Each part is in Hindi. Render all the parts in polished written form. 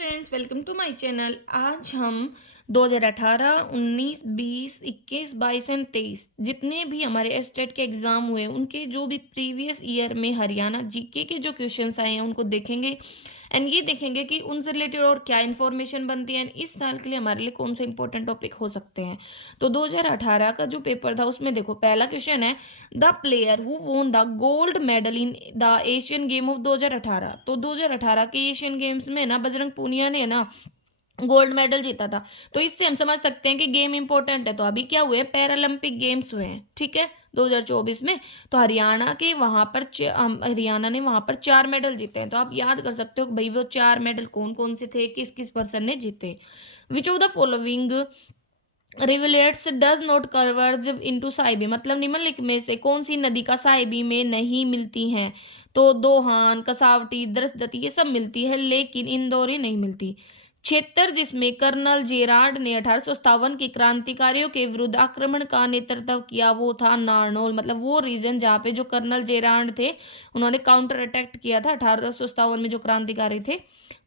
Friends, welcome to my channel. आज हम 2018, 19, 20, 21, 22 एंड 23 जितने भी हमारे एस्टेट के एग्ज़ाम हुए उनके जो भी प्रीवियस ईयर में हरियाणा जीके के जो क्वेश्चंस आए हैं उनको देखेंगे। एंड ये देखेंगे कि उनसे रिलेटेड और क्या इन्फॉर्मेशन बनती है एंड इस साल के लिए हमारे लिए कौन से इंपॉर्टेंट टॉपिक हो सकते हैं। तो 2018 का जो पेपर था उसमें देखो, पहला क्वेश्चन है the player who won the gold medal in the Asian game of 2018। तो 2018 के एशियन गेम्स में ना बजरंग पूनिया ने ना गोल्ड मेडल जीता था। तो इससे हम समझ सकते हैं कि गेम इंपॉर्टेंट है। तो अभी क्या हुए, पैरालंपिक गेम्स हुए हैं, ठीक है, 2024 में। तो हरियाणा के वहां पर हरियाणा ने वहां पर 4 मेडल जीते हैं। तो आप याद कर सकते हो कि भाई वो 4 मेडल कौन कौन से थे, किस किस पर्सन ने जीते। Which of the following rivulets does not converge into Sahibi, मतलब निम्नलिखित में से कौन सी नदी का साहिबी में नहीं मिलती हैं। तो दोहान, कसावटी, दरसदती ये सब मिलती है, लेकिन इंदौरी नहीं मिलती। क्षेत्र जिसमें कर्नल जेरार्ड ने 1857 के क्रांतिकारियों के विरुद्ध आक्रमण का नेतृत्व किया वो था नारनौल, मतलब वो रीजन जहाँ पे जो कर्नल जेरार्ड थे उन्होंने काउंटर अटैक किया था 1857 में जो क्रांतिकारी थे,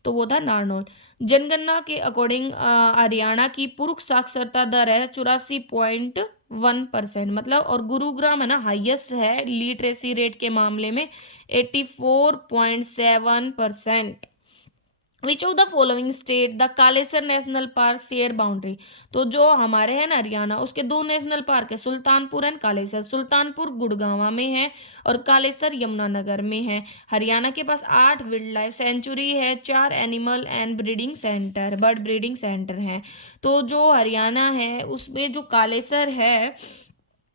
तो वो था नारनौल। जनगणना के अकॉर्डिंग हरियाणा की पुरुष साक्षरता दर है 84.1%, मतलब, और गुरुग्राम है ना हाईएस्ट है लिटरेसी रेट के मामले में 84.7%। विच of the following state the Kalesar national park share boundary. तो जो हमारे हैं ना हरियाणा, उसके दो नेशनल पार्क है, सुल्तानपुर एंड कालेसर। सुल्तानपुर गुड़गांवा में है और कालेसर यमुनानगर में है। हरियाणा के पास 8 वाइल्ड लाइफ सेंचुरी है, 4 animal and breeding centre, bird breeding centre हैं। तो जो हरियाणा है उसमें जो कालेसर है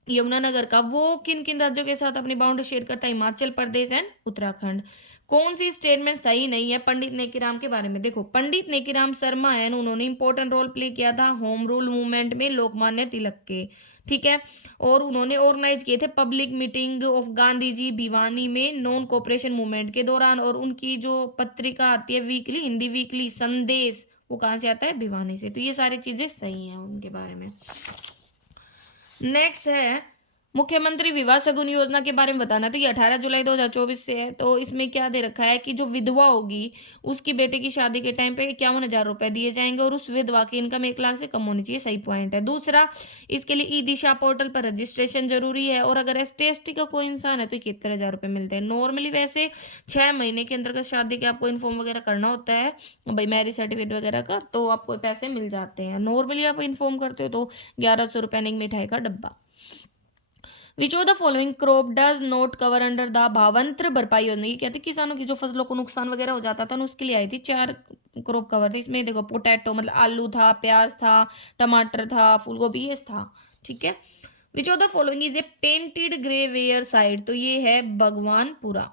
यमुनानगर का, वो किन किन राज्यों के साथ अपनी बाउंड्री शेयर करता है, हिमाचल प्रदेश एंड उत्तराखंड। कौन सी स्टेटमेंट सही नहीं है पंडित नेकीराम के बारे में। देखो, पंडित नेकीराम शर्मा है, उन्होंने इंपॉर्टेंट रोल प्ले किया था होम रूल मूवमेंट में लोकमान्य तिलक के, ठीक है। और उन्होंने ऑर्गेनाइज किए थे public meeting of Gandhi ji Bhiwani में नॉन कोऑपरेशन मूवमेंट के दौरान। और उनकी जो पत्रिका आती है वीकली, हिंदी वीकली संदेश, वो कहाँ से आता है, भिवानी से। तो ये सारी चीजें सही हैं उनके बारे में। नेक्स्ट है मुख्यमंत्री विवाह शगुन योजना के बारे में बताना। तो ये 18 जुलाई 2024 से है। तो इसमें क्या दे रखा है कि जो विधवा होगी उसकी बेटे की शादी के टाइम पे 51,000 रुपए दिए जाएंगे और उस विधवा की इनकम 1 लाख से कम होनी चाहिए, सही पॉइंट है। दूसरा, इसके लिए ई दिशा पोर्टल पर रजिस्ट्रेशन जरूरी है। और अगर ST/ST का कोई इंसान है तो 71,000 रुपये मिलते हैं नॉर्मली। वैसे 6 महीने के अंतर्गत शादी के आपको इन्फॉर्म वगैरह करना होता है भाई, मैरिज सर्टिफिकेट वगैरह का, तो आपको पैसे मिल जाते हैं। नॉर्मली आप इन्फॉर्म करते हो तो 1100 रुपये एक मिठाई का डब्बा। विच of the following crop does not cover under the भावांतर भरपाई योजना। ये कहते किसानों की जो फसलों को नुकसान वगैरह हो जाता था ना, उसके लिए आई थी। 4 क्रॉप कवर थे इसमें। देखो, पोटैटो मतलब आलू था, प्याज था, टमाटर था, फूलगोभी ये था, ठीक है। Which of the following is a painted grey ware site. तो ये है भगवानपुरा।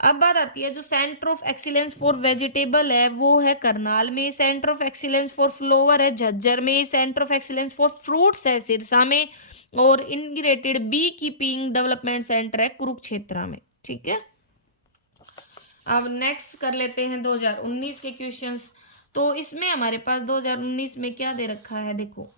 अब बात आती है जो centre of excellence for vegetable है वो है करनाल में। Centre of excellence for flower है झज्जर में। Centre of excellence for fruits है सिरसा में। और integrated beekeeping development centre है कुरुक्षेत्र में, ठीक है। अब नेक्स्ट कर लेते हैं 2019 के क्वेश्चंस। तो इसमें हमारे पास 2019 में क्या दे रखा है, देखो,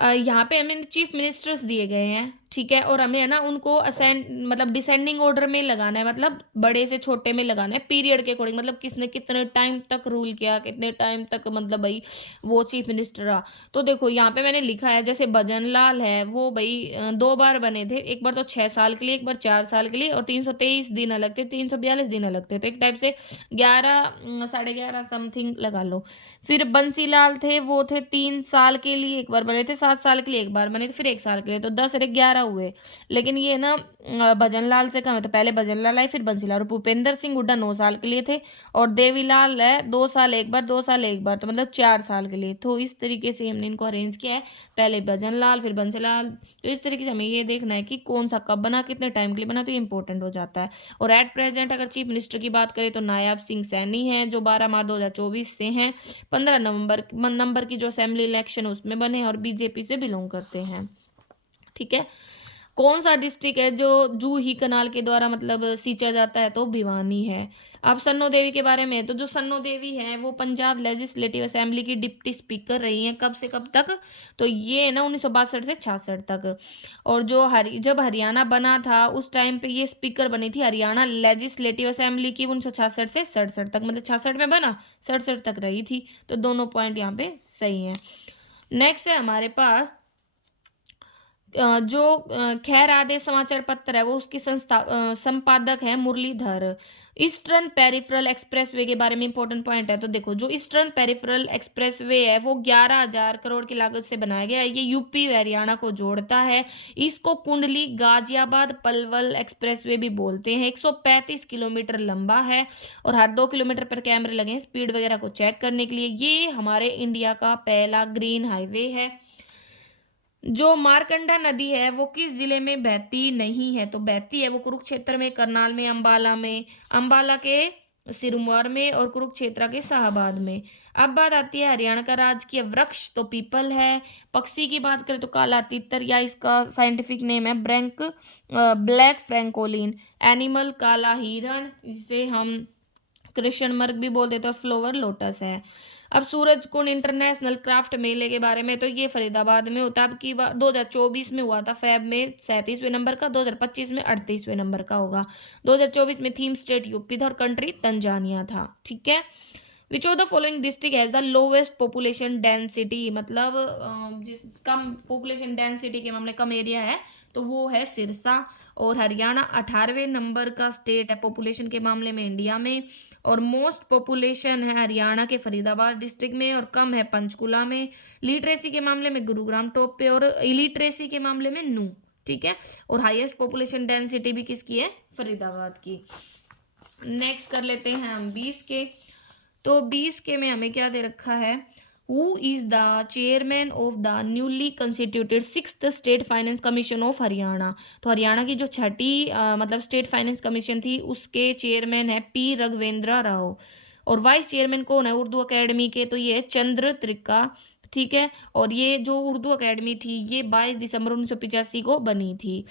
यहाँ पे हमें चीफ मिनिस्टर्स दिए गए हैं, ठीक है। और हमें है ना उनको असेंड मतलब डिसेंडिंग ऑर्डर में लगाना है, मतलब बड़े से छोटे में लगाना है पीरियड के अकॉर्डिंग, मतलब किसने कितने टाइम तक रूल किया, कितने टाइम तक मतलब भाई वो चीफ मिनिस्टर रहा। तो देखो यहाँ पे मैंने लिखा है, जैसे भजन लाल है वो भाई 2 बार बने थे, एक बार तो 6 साल के लिए, एक बार 4 साल के लिए, और 323 दिन अलग थे, 342 दिन अलग थे। तो एक टाइप से 11 11.5 समथिंग लगा लो। फिर बंसीलाल थे वो थे 3 साल के लिए एक बार बने थे, 7 साल के लिए एक बार बने थे, फिर 1 साल के लिए, तो 10 और 11 हुए। लेकिन ये ना भजन लाल से कम है, तो पहले भजन लाल आए फिर बंसीलाल। और भूपेंद्र सिंह हुड्डा 9 साल के लिए थे। और देवीलाल है 2 साल एक बार, 2 साल एक बार, तो मतलब 4 साल के लिए। तो इस तरीके से हमने इनको अरेंज किया है, पहले भजन लाल फिर बंसीलाल। तो इस तरीके से हमें ये देखना है कि कौन सा कब बना, कितने टाइम के लिए बना, तो ये इंपॉर्टेंट हो जाता है। और एट प्रेजेंट अगर चीफ मिनिस्टर की बात करें तो नायब सिंह सैनी हैं, जो 12 मार्च 2024 से हैं। 15 नंबर की जो असेंबली इलेक्शन उसमें बने और बीजेपी से बिलोंग करते हैं, ठीक है। कौन सा डिस्ट्रिक्ट है जो जूही कनाल के द्वारा मतलब सींचा जाता है, तो भिवानी है। अब सन्नो देवी के बारे में है, तो जो सन्नो देवी है वो पंजाब लेजिस्लेटिव असेंबली की डिप्टी स्पीकर रही हैं, कब से कब तक, तो ये है ना 1962 से 66 तक। और जो जब हरियाणा बना था उस टाइम पे ये स्पीकर बनी थी हरियाणा लेजिस्लेटिव असेंबली की 1966 से 67 तक, मतलब 66 में बना 67 तक रही थी। तो दोनों पॉइंट यहाँ पे सही हैं। नेक्स्ट है हमारे पास जो खैर आदेश समाचार पत्र है वो उसकी संपादक है मुरलीधर। ईस्टर्न पेरिफेरल एक्सप्रेसवे के बारे में इंपॉर्टेंट पॉइंट है, तो देखो जो ईस्टर्न पेरिफेरल एक्सप्रेसवे है वो 11,000 करोड़ की लागत से बनाया गया है। ये यूपी व हरियाणा को जोड़ता है। इसको कुंडली गाजियाबाद पलवल एक्सप्रेसवे भी बोलते हैं। 135 किलोमीटर लंबा है और हर 2 किलोमीटर पर कैमरे लगे हैं स्पीड वगैरह को चेक करने के लिए। ये हमारे इंडिया का पहला ग्रीन हाईवे है। जो मारकंडा नदी है वो किस जिले में बहती नहीं है, तो बहती है वो कुरुक्षेत्र में, करनाल में, अंबाला में, अंबाला के सिरमौर में और कुरुक्षेत्र के शाहबाद में। अब बात आती है हरियाणा का राजकीय वृक्ष, तो पीपल है। पक्षी की बात करें तो काला तीतर, या इसका साइंटिफिक नेम है ब्लैक फ्रैंकोलिन। एनिमल काला हिरण, जिसे हम कृष्ण मृग भी बोल देते हैं, और फ्लोवर लोटस है। अब सूरज कुंड इंटरनेशनल क्राफ्ट मेले के बारे में, तो ये फरीदाबाद में होता है। अब की बार 2024 में हुआ था, फेब में 37वें नंबर का, 2025 में 38वें नंबर का होगा। 2024 में थीम स्टेट यूपी था और कंट्री तंजानिया था। ठीक है। Which of the following district has the lowest population density, मतलब जिस कम पॉपुलेशन डेंसिटी के मामले कम एरिया है तो वो है सिरसा। और हरियाणा 18वें नंबर का स्टेट है पॉपुलेशन के मामले में इंडिया में। और मोस्ट पॉपुलेशन है हरियाणा के फरीदाबाद डिस्ट्रिक्ट में और कम है पंचकुला में। लिटरेसी के मामले में गुरुग्राम टॉप पे और इलिटरेसी के मामले में नू। ठीक है। और हाईएस्ट पॉपुलेशन डेंसिटी भी किसकी है, फरीदाबाद की। नेक्स्ट कर लेते हैं हम 20 के। तो 20 के में हमें क्या दे रखा है, who is the chairman of the newly constituted 6th state finance commission of Haryana. तो हरियाणा की जो छठी मतलब स्टेट फाइनेंस कमीशन थी उसके चेयरमैन है पी राघवेंद्र राव। और वाइस चेयरमैन कौन है उर्दू अकेडमी के, तो ये है चंद्र त्रिका। ठीक है। और ये जो उर्दू अकेडमी थी ये 22 दिसंबर 1985 को बनी थी।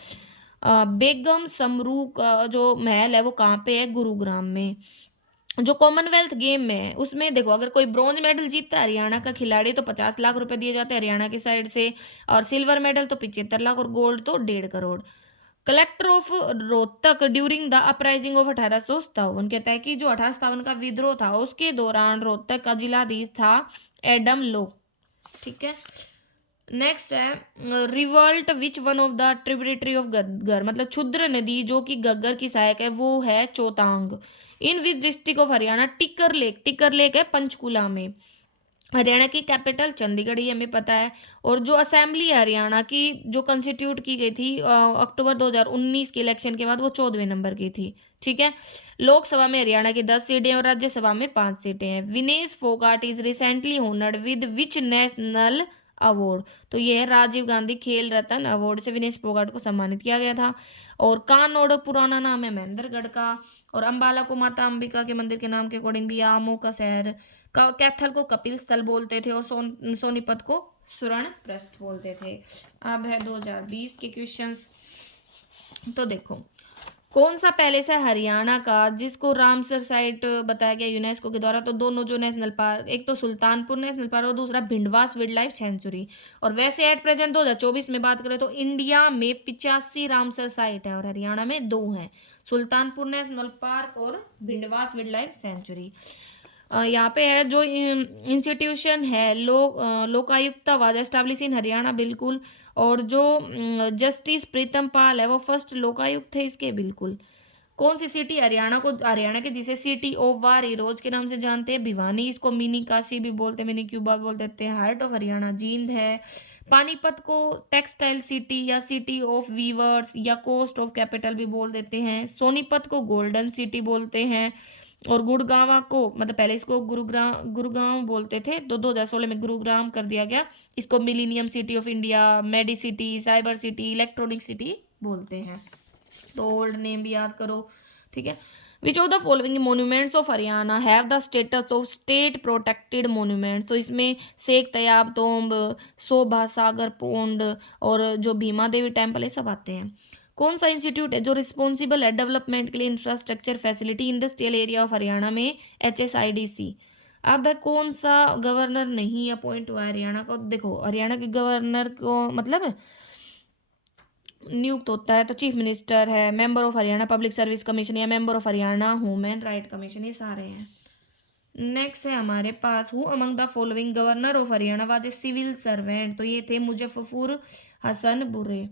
बेगम समरू का जो महल है वो कहाँ पे है, गुरुग्राम में। जो कॉमनवेल्थ गेम में है उसमें देखो अगर कोई ब्रॉन्ज मेडल जीतता है हरियाणा का खिलाड़ी तो 50 लाख रुपए दिए जाते हैं हरियाणा की साइड से, और सिल्वर मेडल तो 75 लाख और गोल्ड तो 1.5 crore. Collector of Rohtak during the uprising of 1857 कहता है कि जो 1857 का विद्रोह था उसके दौरान रोहतक का जिलाधीश था एडम लो। ठीक है। नेक्स्ट है revolt which one of the tributary of गग्गर, मतलब क्षुद्र नदी जो कि गग्गर की सहायक है वो है चौतांग। इन विच डिस्ट्रिक्ट ऑफ हरियाणा, टिकर लेक है पंचकुला में। हरियाणा की कैपिटल चंडीगढ़ ही हमें पता है। और जो असेंबली है हरियाणा की जो कंस्टिट्यूट की गई थी अक्टूबर 2019 के इलेक्शन के बाद वो 14वें नंबर की थी। ठीक है। लोकसभा में हरियाणा की 10 सीटें और राज्यसभा में 5 सीटें हैं। Vinesh Phogat is recently honoured with which national award, तो ये है राजीव गांधी खेल रत्न अवार्ड से विनेश फोगाट को सम्मानित किया गया था। और कानोड़ पुराना नाम है महेंद्रगढ़ का। और अंबाला को माता अंबिका के मंदिर के नाम के अकॉर्डिंग भी आमों का शहर, कैथल को कपिल स्थल बोलते थे और सोनीपत को स्वर्ण प्रस्थ बोलते थे। अब है 2020 के क्वेश्चंस। तो देखो कौन सा पहले से हरियाणा का जिसको रामसर साइट बताया गया यूनेस्को के द्वारा, तो दोनों जो नेशनल पार्क, एक तो सुल्तानपुर नेशनल पार्क और दूसरा भिंडवास वाइल्ड लाइफ सेंचुरी। और वैसे एट प्रेजेंट 2024 में बात करें तो इंडिया में 85 रामसर साइट है और हरियाणा में 2 हैं, सुल्तानपुर नेशनल पार्क और भिंडवास वाइल्ड लाइफ सेंचुरी। यहाँ पे है जो इंस्टीट्यूशन है Lokayukta was establish in Haryana, बिल्कुल। और जो जस्टिस प्रीतम पाल है वो फर्स्ट लोकायुक्त थे इसके, बिल्कुल। कौन सी सिटी हरियाणा के जिसे सिटी ऑफ वार हीरोज के नाम से जानते हैं, भिवानी। इसको मिनी काशी भी बोलते हैं, मिनी क्यूबा बोल देते हैं। हार्ट ऑफ हरियाणा जींद है। पानीपत को टेक्सटाइल सिटी या सिटी ऑफ वीवर्स या कोस्ट ऑफ कैपिटल भी बोल देते हैं। सोनीपत को गोल्डन सिटी बोलते हैं। और गुड़गांव को मतलब पहले इसको गुरुग्राम बोलते थे, तो 2016 में गुरुग्राम कर दिया गया। इसको millennium city of India, medicity, cyber city, electronic city बोलते हैं। तो ओल्ड नेम भी याद करो। ठीक है। Which of the following monuments of Haryana have the status of state protected monuments. तो इसमें शेख तैयाब तोम्ब, शोभा सागर पोंड और जो भीमा देवी टेम्पल है सब आते हैं। कौन सा इंस्टीट्यूट है जो रिस्पॉन्सिबल है डेवलपमेंट के लिए infrastructure facility industrial area of Haryana में? HSIDC। अब है कौन सा गवर्नर नहीं अपॉइंट हुआ है हरियाणा को? देखो हरियाणा के गवर्नर को मतलब नियुक्त होता है तो चीफ मिनिस्टर है, member of Haryana public service commission या member of Haryana human right commission, ये सारे हैं। नेक्स्ट है हमारे पास who among the following governor of Haryana was a civil servant? तो ये थे मुजफ्फर हसन बुर्रे।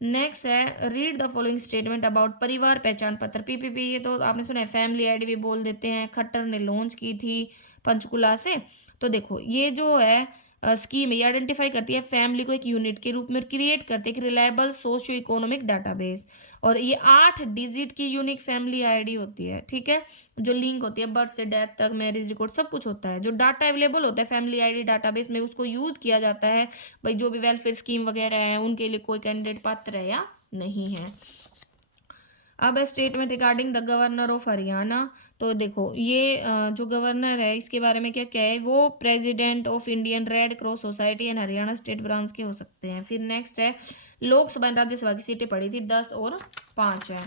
नेक्स्ट है read the following statement about Parivar Pehchan पत्र PPP। ये तो आपने सुना है, फैमिली आईडी भी बोल देते हैं। खट्टर ने लॉन्च की थी पंचकुला से। तो देखो ये जो है स्कीम ये आइडेंटिफाई करती है फैमिली को एक यूनिट के रूप में, क्रिएट करते हैं एक रिलायबल सोशियो इकोनॉमिक डाटाबेस। और ये 8 डिजिट की यूनिक फैमिली आईडी होती है, ठीक है, जो लिंक होती है बर्थ से डेथ तक, मैरिज रिकॉर्ड सब कुछ होता है। जो डाटा अवेलेबल होता है फैमिली आईडी डाटाबेस में उसको यूज किया जाता है भाई जो भी वेलफेयर स्कीम वगैरह है उनके लिए कोई कैंडिडेट पात्र है या नहीं है। अब है statement regarding the governor of Haryana. तो देखो ये जो गवर्नर है इसके बारे में क्या क्या है, वो president of Indian red cross society and Haryana state branch के हो सकते हैं। फिर नेक्स्ट है लोकसभा एंड राज्यसभा की सीटें पड़ी थी 10 और 5 है।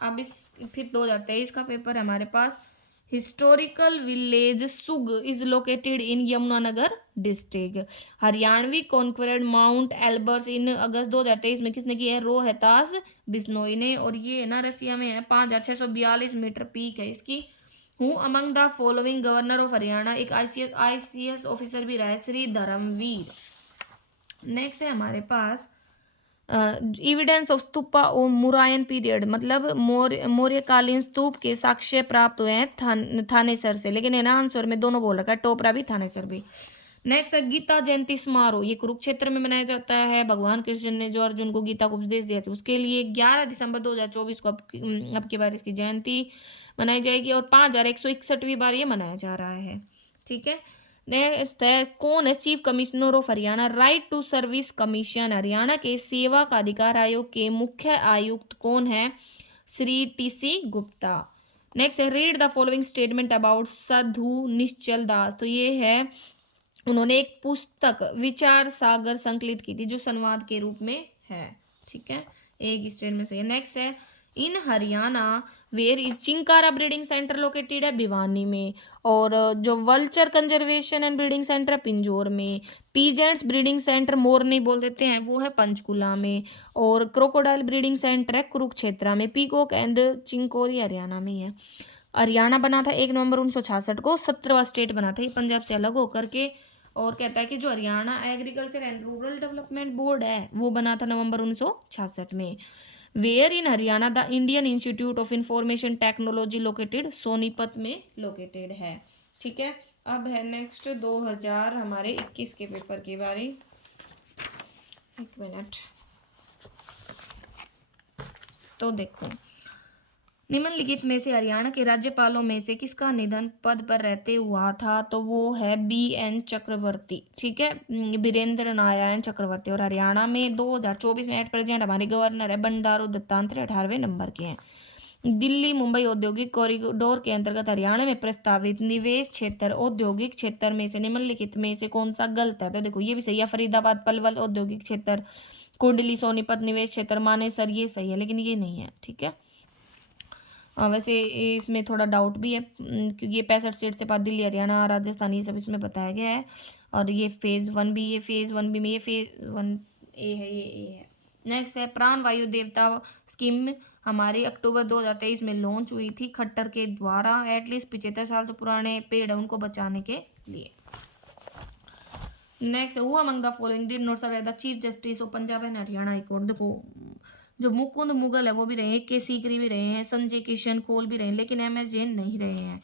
अब इस फिर 2023 का पेपर है हमारे पास। Historical village Sugh is located in Yamunanagar district. Haryanvi conquered mount Elbrus in August 2023 में किसने की है? रोहतास बिश्नोई ने। और ये ना रसिया में है, 5642 मीटर पीक है इसकी। हूँ among the following governor of Haryana, एक ICS ऑफिसर भी रहा है, श्री धर्मवीर। नेक्स्ट है हमारे पास एविडेंस ऑफ स्तूपा और मुरायन पीरियड, मतलब मौर्यकालीन स्तूप के साक्ष्य प्राप्त हुए हैं थानेसर से, लेकिन है ना आंसर में दोनों बोल रखा है, टोपरा भी थानेसर भी। नेक्स्ट है गीता जयंती समारोह, ये कुरुक्षेत्र में मनाया जाता है। भगवान कृष्ण ने जो अर्जुन को गीता को उपदेश दिया था उसके लिए 11 दिसंबर 2024 को अब की बार इसकी जयंती मनाई जाएगी और 5161वीं बार ये मनाया जा रहा है, ठीक है। नेक्स्ट है कौन है chief commissioner of Haryana? Right to service commission, Haryana के सेवा का अधिकार आयोग के मुख्य आयुक्त कौन है? श्री TC गुप्ता। नेक्स्ट है read the following statement about Sadhu Nishchal Das. तो ये है उन्होंने एक पुस्तक विचार सागर संकलित की थी जो संवाद के रूप में है, ठीक है, एक स्टेटमेंट से। नेक्स्ट है in Haryana where is chinkara breeding centre located है? भिवानी में। और जो vulture conservation and breeding centre है पिंजौर में। पीजेंट्स ब्रीडिंग सेंटर मोरनी बोल देते हैं वो है पंचकुला में। और क्रोकोडाइल ब्रीडिंग सेंटर है कुरुक्षेत्र में। पीकॉक एंड चिंकोरी हरियाणा में है। हरियाणा बना था 1 नवंबर 1966 को, 17वां स्टेट बना था ये पंजाब से अलग होकर के। और कहता है कि जो Haryana agriculture and rural development board है वो बना था नवंबर 1966 में। Where in Haryana the Indian Institute of Information Technology located? Sonipat में लोकेटेड है, ठीक है। अब है नेक्स्ट 2000 हमारे 21 के पेपर की बारी। एक मिनट। तो देखो निम्नलिखित में से हरियाणा के राज्यपालों में से किसका निधन पद पर रहते हुआ था? तो वो है BN चक्रवर्ती, ठीक है, बीरेंद्र नारायण चक्रवर्ती। और हरियाणा में 2024 में एट प्रेजेंट हमारे गवर्नर है बंडारू दत्तात्रेय, 18वें नंबर के हैं। दिल्ली मुंबई औद्योगिक कॉरिडोर के अंतर्गत हरियाणा में प्रस्तावित निवेश क्षेत्र औद्योगिक क्षेत्र में से निम्नलिखित में से कौन सा गलत है? तो देखो ये भी सही है, फरीदाबाद पलवल औद्योगिक क्षेत्र, कुंडली सोनीपत निवेश क्षेत्र, मानेसर, ये सही है, लेकिन ये नहीं है, ठीक है। वैसे इसमें थोड़ा डाउट भी है क्योंकि ये 65 स्टेट से पास दिल्ली हरियाणा राजस्थान ये सब इसमें बताया गया है। और ये फेज़ 1 भी, ये फेज़ 1 भी में, ये फेज़ 1A है, ये A है। नेक्स्ट है प्राण वायु देवता स्कीम हमारी अक्टूबर 2023 में लॉन्च हुई थी खट्टर के द्वारा। एटलीस्ट 75 साल जो पुराने पेड़ है उनको बचाने के लिए। Next who among the following did not serve as the chief justice of Punjab and Haryana high court? देखो जो मुकुंद मुगल है वो भी रहे हैं, के सीकरी भी रहे हैं, संजय किशन कोल भी रहे हैं, लेकिन MS जैन नहीं रहे हैं।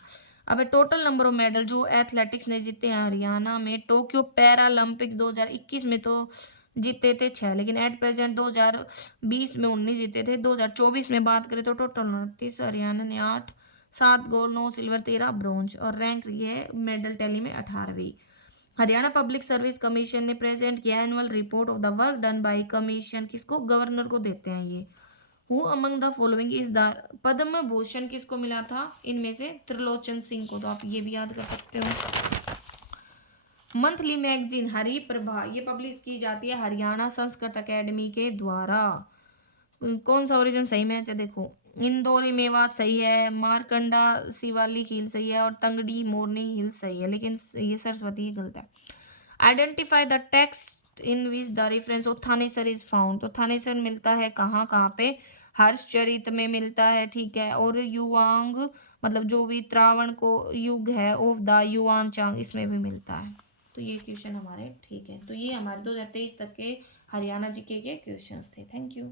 अब टोटल नंबर ऑफ मेडल जो एथलेटिक्स ने जीते हैं हरियाणा में, टोक्यो पैरालंपिक 2021 में तो जीते थे 6, लेकिन एट प्रेजेंट 2020 में 19 जीते थे। 2024 में बात करें तो टोटल 29, हरियाणा ने 8, 7 गोल्ड, 9 सिल्वर, 13 ब्रॉन्ज और रैंक रही है मेडल टैली में 18वीं। हरियाणा पब्लिक सर्विस कमीशन ने प्रेजेंट किया annual report of the work done by commission, किसको? गवर्नर को देते हैं ये। Who among the following is the Padma Bhushan किसको मिला था इनमें से? त्रिलोचन सिंह को। तो आप ये भी याद कर सकते हो। मंथली मैगजीन हरिप्रभा ये पब्लिश की जाती है हरियाणा संस्कृत अकेडमी के द्वारा। कौन सा ओरिजिन सही मैच है? देखो, इंदौरी मेवात सही है, मारकंडा शिवालिक हिल सही है, और तंगड़ी मोरनी हिल सही है, लेकिन ये सरस्वती गलत है। Identify the text in which the reference of Thanesar is found. तो थानेसर मिलता है कहाँ कहाँ पे? हर्षचरित में मिलता है, ठीक है, और युवांग मतलब जो भी त्रावण को युग है ऑफ द युआन चांग इसमें भी मिलता है। तो ये क्वेश्चन हमारे ठीक है। तो ये हमारे 2023 तक के हरियाणा जीके के क्वेश्चंस थे। Thank you.